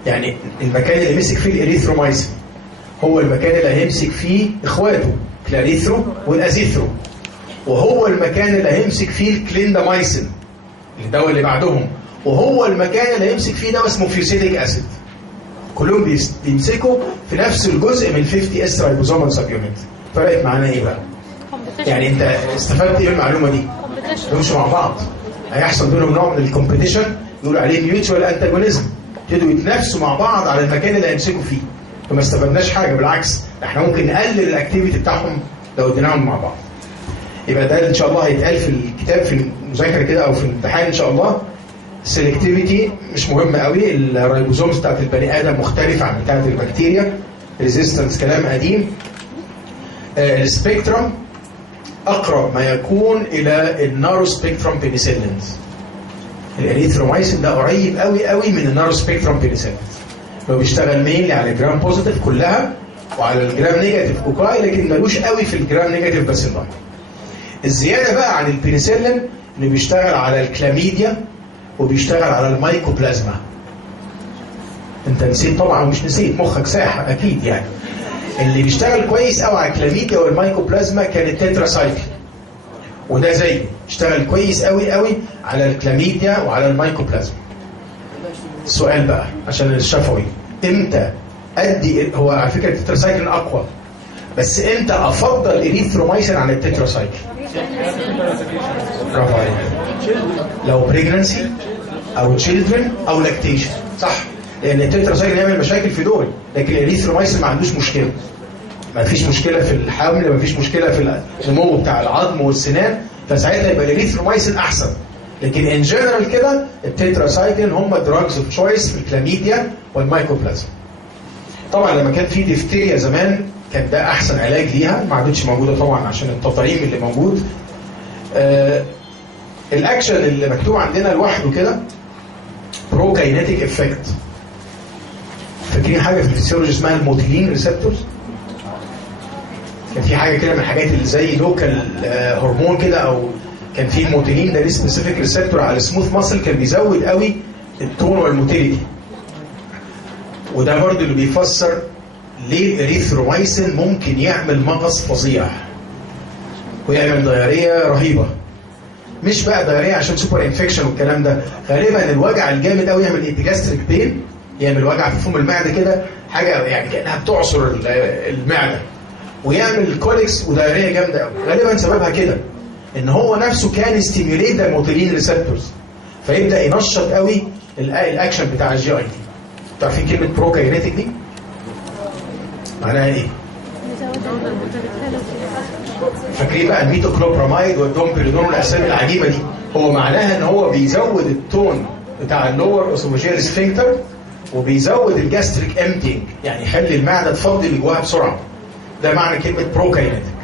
يعني المكان اللي مسك فيه الاريثرومايسين هو المكان اللي هيمسك فيه اخواته كلاريثرو والازيثرو، وهو المكان اللي هيمسك فيه الكليندامايسين الدواء اللي بعدهم، وهو المكان اللي هيمسك فيه دواء اسمه فيوسيديك اسيد. كلهم بيمسكوا في نفس الجزء من 50 اس رايبوزومال سب يونت. فرقت معانا ايه بقى؟ يعني انت استفدت ايه من المعلومه دي؟ يمشوا مع بعض، هيحصل بينهم نوع من الكومبيتيشن يقولوا عليه ميوتشوال انتاجونيزم، يبتدوا يتنافسوا مع بعض على المكان اللي هيمسكوا فيه. فما استفدناش حاجه، بالعكس احنا ممكن نقلل الاكتيفيتي بتاعهم لو اديناهم مع بعض. يبقى ده ان شاء الله هيتقال في الكتاب في المذاكره كده او في الامتحان ان شاء الله. السلكتيفيتي مش مهم قوي، الرايبوزومز بتاعت البني ادم مختلفه عن بتاعت البكتيريا. ريزيستنس كلام قديم. السبيكترم اقرب ما يكون الى النارو سبيكترم بينيسيلينز. الاريثرومايسين ده قريب قوي قوي من النارو سبيكترم بينيسيلينز. لو بيشتغل مينلي على الجرام بوزيتيف كلها وعلى الجرام نيجاتيف كوكاي، لكن ملوش قوي في الجرام نيجاتيف باسيلاي. الزياده بقى عن البينيسيلين انه بيشتغل على الكلاميديا وبيشتغل على المايكوبلازما. انت نسيت طبعا، مش نسيت، مخك ساحة اكيد يعني. اللي بيشتغل كويس قوي على الكلاميديا والمايكوبلازما كان التتراسايكل، وده زيه اشتغل كويس قوي قوي على الكلاميديا وعلى المايكوبلازما. السؤال بقى عشان الشفوي، امتى ادي، هو على فكره التتراسايكل اقوى، بس امتى افضل اريثرومايسين عن التتراسايكل؟ برافو عليك. لو بريجنانسي او تشيلدرن او لاكتيشن، صح؟ لان التتراسايكل يعمل مشاكل في دول، لكن الاريثرومايسين ما عندوش مشكله. ما فيش مشكله في الحمل، ما فيش مشكله في النمو بتاع العظم والسنان، فساعتها يبقى الاريثرومايسين احسن. لكن ان جنرال كده التتراسايكلين هم دراجز اوف تشويس في الكلاميديا والمايكوبلازما. طبعا لما كان في ديفتيريا زمان كان ده احسن علاج ليها، ما عادتش موجوده طبعا عشان التطعيم اللي موجود. الاكشن اللي مكتوب عندنا لوحده كده بروكاينيتيك افكت. فاكرين حاجه في الفسيولوجي اسمها الموتيلين ريسبتورز؟ كان في حاجه كده من الحاجات اللي زي لوكال هرمون كده، او كان في موتيلين ده سبيسيفيك ريسبتور على السموث ماسل، كان بيزود قوي التون والموتيليتي. وده برضو اللي بيفسر ليه الاريثرومايسين ممكن يعمل مغص فظيع ويعمل ضياريه رهيبه. مش بقى ضياريه عشان سوبر انفكشن والكلام ده، غالبا الوجع الجامد قوي يعمل ايبيجاستريك بين، يعمل وجع في فم المعده كده، حاجه يعني كانها بتعصر المعده، ويعمل كوليكس ودايريه جامده قوي. غالبا سببها كده ان هو نفسه كان ستيميوليت الموتيلين ريسبتورز، فيبدا ينشط قوي الاكشن بتاع الجي اي دي. تعرفين كلمه بروكاينيتيك دي معناها ايه؟ فاكرين بقى الميتوكلوبراميد والدومبيريدون والاسامي العجيبه دي؟ هو معناها ان هو بيزود التون بتاع اللور اوسوفاجيال سفنكتر، وبيزود الجاستريك امتينج، يعني يخلي المعده تفضي اللي جواها بسرعه. ده معنى كلمه بروكاينيتيك.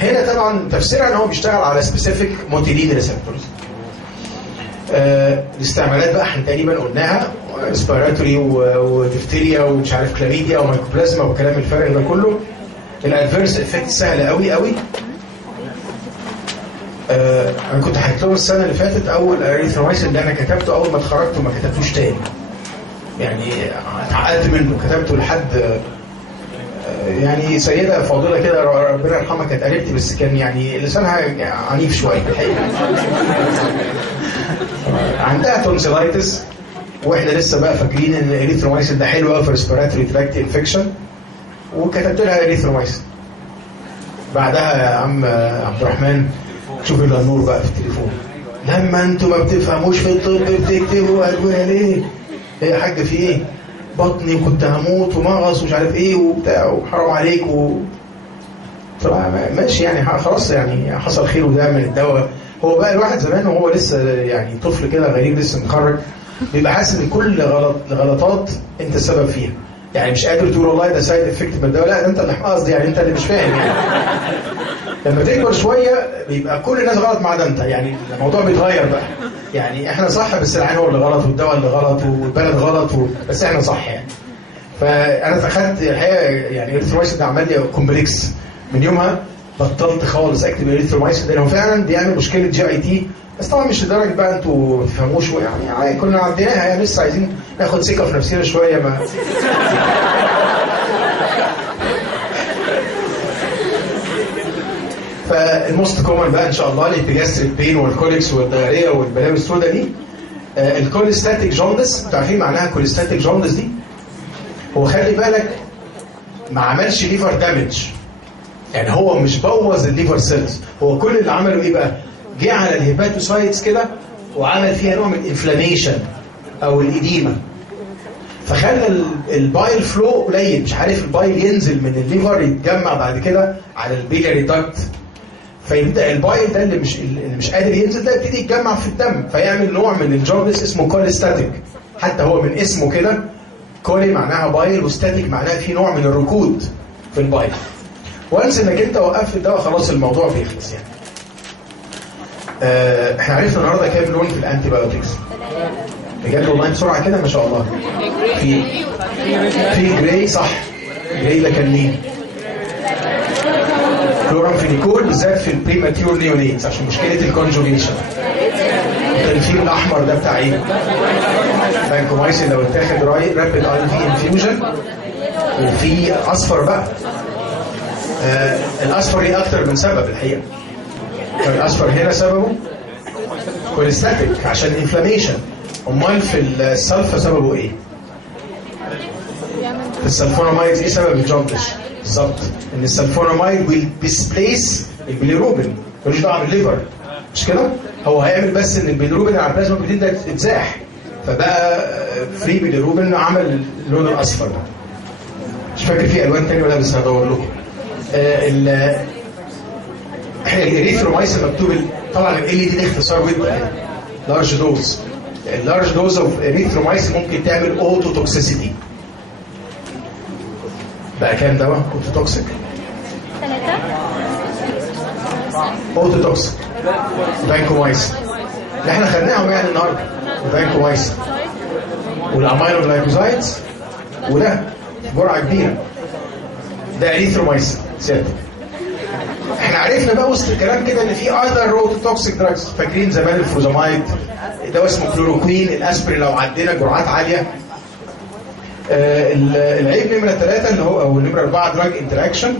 هنا طبعا تفسيرها ان هو بيشتغل على سبيسيفيك موتيلين ريسبتورز. الاستعمالات بقى احنا تقريبا قلناها، ريسبيراتوري وديفتيريا ومش عارف كلاميديا ومايكوبلازما وكلام الفرق ده كله. الادفيرس افكت سهله قوي قوي. انا كنت حكيت لهم السنه اللي فاتت اول اريثرومايسين اللي انا كتبته اول ما اتخرجت وما كتبتوش تاني. يعني اتعقدت منه، كتبته لحد يعني سيده فاضله كده ربنا يرحمها كانت قريبتي، بس كان يعني لسانها عنيف شويه الحقيقه. عندها تونسيلايتس، واحنا لسه بقى فاكرين ان الاريثرومايسين ده حلو قوي في ريسبيراتوري تراكت انفكشن، وكتبت لها اريثرومايسين. بعدها يا عم عبد الرحمن شوف النور بقى في التليفون، لما انتوا ما بتفهموش في الطب بتكتبوا ادويه ليه؟ ايه يا حاج في ايه؟ بطني وكنت هموت ومغص ومش عارف ايه وبتاع وحرام عليك طبعا ماشي يعني خلاص يعني حصل خير وده من الدواء. هو بقى الواحد زمان وهو لسه يعني طفل كده غريب لسه متخرج بيبقى حاسس ان كل غلطات انت السبب فيها، يعني مش قادر تقول والله ده سايد افكت من الدواء، لا ده انت اللي قصدي يعني انت اللي مش فاهم يعني. لما تكبر شويه بيبقى كل الناس غلط ما عدا انت، يعني الموضوع بيتغير بقى، يعني احنا صح بس العين هو اللي غلط والدواء اللي غلط والبلد غلط بس احنا صح يعني. فانا اتخذت الحقيقه يعني الاريثرومايسين ده عمل لي كومبلكس، من يومها بطلت خالص اكتب الاريثرومايسين ده، لانه فعلا بيعمل مشكله جي اي تي، بس طبعا مش لدرجه بقى انتوا ما تفهموش يعني كنا عديناها يعني، لسه عايزين ناخد ثقه في نفسنا شويه ما فالموست كومن بقى ان شاء الله الابيجاستريك بين والكوليكس والدايريه والبلاوي السوداء دي. الكوليستاتيك جوندس، انتوا عارفين معناها كوليستاتيك جوندس دي؟ هو خلي بالك ما عملش ليفر دامج، يعني هو مش بوظ الليفر سيلز، هو كل اللي عمله ايه بقى؟ جه على الهيباتوسايتس كده وعمل فيها نوع من الانفلاميشن او الاديمه، فخلى البايل فلو قليل، مش عارف البايل ينزل من الليفر يتجمع بعد كده على البيلاري داكت، فيبدا البايل ده اللي مش قادر ينزل ده يبتدي يتجمع في الدم، فيعمل نوع من الجوندس اسمه كوليستاتيك. حتى هو من اسمه كده، كولي معناها بايل وستاتيك معناها في نوع من الركود في البايل. وانس انك انت وقفت الدواء خلاص الموضوع بيخلص يعني. احنا عرفنا النهارده كام لون في الانتي بايوتكس؟ بجد والله بسرعه كده ما شاء الله. في جراي، صح، جراي ده كان مين؟ كلورامفينيكول، بالذات في البريماتيور نيونيتس عشان مشكله الكونجوجيشن. الفيل الاحمر ده بتاع ايه؟ فانكومايسين لو اتاخد رابيد اي في انفيوجن. وفي اصفر بقى. الاصفر ليه اكتر من سبب الحقيقه. فالاصفر هنا سببه كوليستاتيك عشان انفلاميشن. امال في السلفا سببه ايه؟ في السلفونامايد ايه سبب الجوندس؟ بالظبط ان السلفونامايد ويل ديسبليس البيليروبين، ملوش دعوه بالليفر، مش كده؟ هو هيعمل بس ان البيليروبين على البلازما بروتين ده اتزاح، فبقى فري بيليروبين عمل اللون الاصفر ده. مش فاكر في الوان تاني ولا بس هدور لكم. احنا الاريثرومايسين مكتوب طبعا ال دي اختصار ويب لارج دوز. اللارج دوز اوف اريثرومايسين ممكن تعمل اوتو توكسيسيتي. بقى كام دواء اوتو توكسيك؟ 3 اوتو توكسيك. فانكومايسين اللي احنا خدناهم يعني النهارده، فانكومايسين والامينو جلايكوزايدز وده جرعه كبيره. ده اريثرومايسين ثابت. احنا عرفنا بقى وسط الكلام كده ان في اذر اوتو توكسيك دراجز. فاكرين زمان الفوزامايد، دواء اسمه كلوروكوين، الاسبرين لو عدينا جرعات عاليه. العيب نمره 3 اللي هو او نمره 4 دراج انتراكشن.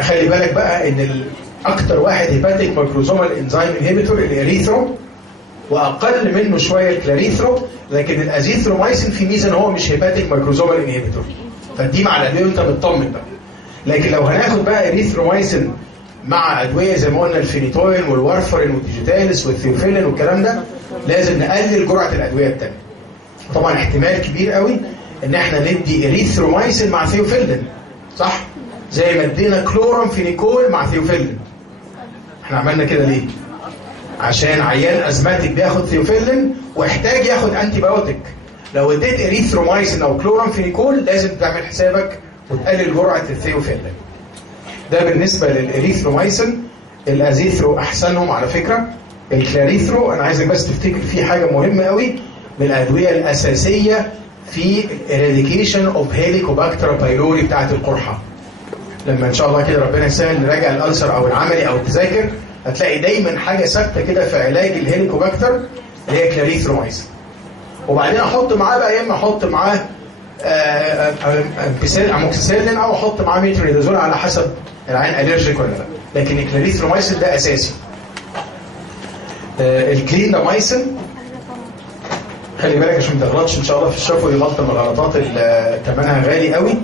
خلي بالك بقى ان اكتر واحد هيباتيك مايكروزومال انزيم انهبيتور الاريثرو، واقل منه شويه الكلاريثرو. لكن الازيثرومايسين في ميزه ان هو مش هيباتيك مايكروزومال انهبيتور، فدي مع الادويه وانت مطمن بقى. لكن لو هناخد بقى اريثرومايسين مع ادويه زي ما قلنا الفينيتوين والوارفرين والديجيتاليس والثيوفيلين والكلام ده، لازم نقلل جرعه الادويه الثانيه. طبعا احتمال كبير قوي ان احنا ندي اريثرومايسين مع ثيوفيلين، صح؟ زي ما ادينا كلورامفينيكول مع ثيوفيلين. احنا عملنا كده ليه؟ عشان عيان ازماتيك بياخد ثيوفيلين واحتاج ياخد انتي بايوتيك. لو اديت اريثرومايسين او كلورامفينيكول لازم تعمل حسابك وتقلل جرعه الثيوفيلين. ده بالنسبه للاريثرومايسين. الازيثرو احسنهم على فكره. الكلاريثرو انا عايزك بس تفتكر فيه حاجه مهمه قوي، من الادويه الاساسيه في الاريديكيشن اوف هيليكوباكتر بايلوري بتاعت القرحه. لما ان شاء الله كده ربنا يسهل نراجع الالسر او العملي او التذاكر، هتلاقي دايما حاجه ثابته كده في علاج الهيليكوباكتر اللي هي كلاريثرومايسين. وبعدين احط معاه بقى، يا اما احط معاه اموكسيسيلين او احط معاه ميترونيدازول على حسب العين الرجيك ولا لا. لكن الكلاريثرومايسين ده اساسي. الكليندامايسين خلي بالك عشان ما تغلطش ان شاء الله في الشفوي، غلطه من الغلطات اللي ثمنها غالي قوي.